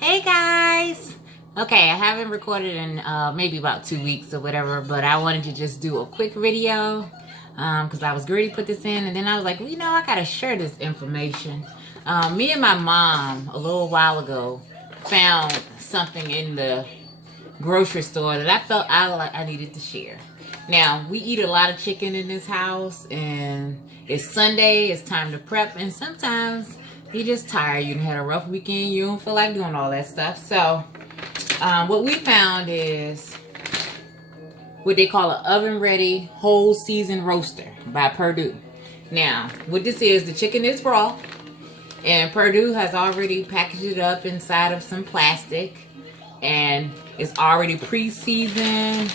Hey guys! Okay, I haven't recorded in maybe about 2 weeks or whatever, but I wanted to just do a quick video because I was ready to put this in, and then I was like, well, I gotta share this information. Me and my mom a little while ago found something in the grocery store that I felt I needed to share. Now, we eat a lot of chicken in this house, and it's Sunday, it's time to prep, and sometimes you're just tired, you had a rough weekend, you don't feel like doing all that stuff. So, what we found is what they call an oven-ready whole season roaster by Perdue. Now, what this is, the chicken is raw, and Perdue has already packaged it up inside of some plastic, and it's already pre-seasoned,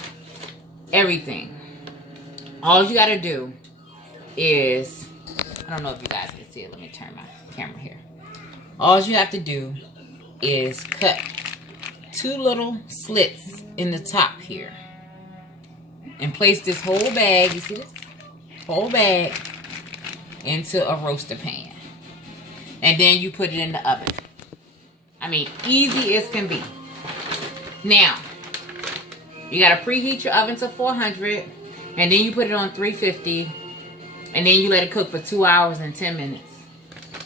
everything. All you gotta do is, I don't know if you guys can see it, let me turn my camera here. All you have to do is cut 2 little slits in the top here and place this whole bag, you see this? Whole bag into a roaster pan. And then you put it in the oven. I mean, easy as can be. Now, you gotta preheat your oven to 400, and then you put it on 350, and then you let it cook for 2 hours and 10 minutes.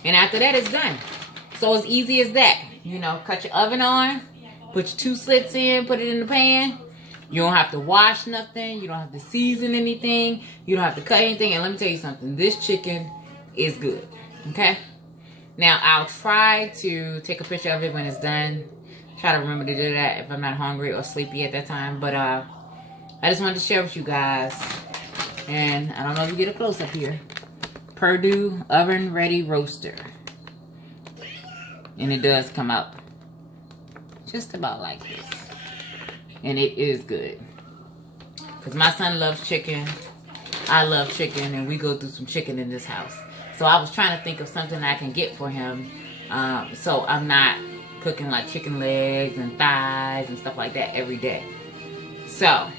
And after that, it's done. So it's easy as that. Cut your oven on, put your 2 slits in, put it in the pan. You don't have to wash nothing. You don't have to season anything. You don't have to cut anything. And let me tell you something. This chicken is good. Okay? Now, I'll try to take a picture of it when it's done. Try to remember to do that if I'm not hungry or sleepy at that time. But I just wanted to share with you guys. And I don't know if you get a close-up here. Perdue Oven Ready Roaster. And it does come out just about like this. And it is good. Because my son loves chicken. I love chicken. And we go through some chicken in this house. So I was trying to think of something I can get for him. So I'm not cooking like chicken legs and thighs and stuff like that every day. So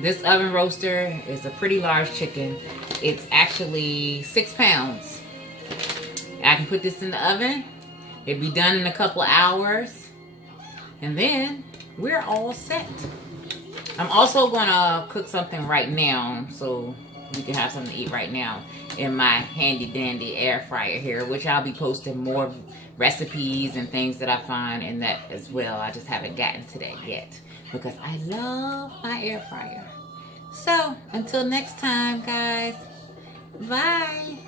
this oven roaster is a pretty large chicken. It's actually 6 pounds. I can put this in the oven. It'll be done in a couple of hours. And then we're all set. I'm also going to cook something right now so we can have something to eat right now in my handy dandy air fryer here, which I'll be posting more recipes and things that I find in that as well. I just haven't gotten to that yet because I love my air fryer. So, until next time, guys. Bye.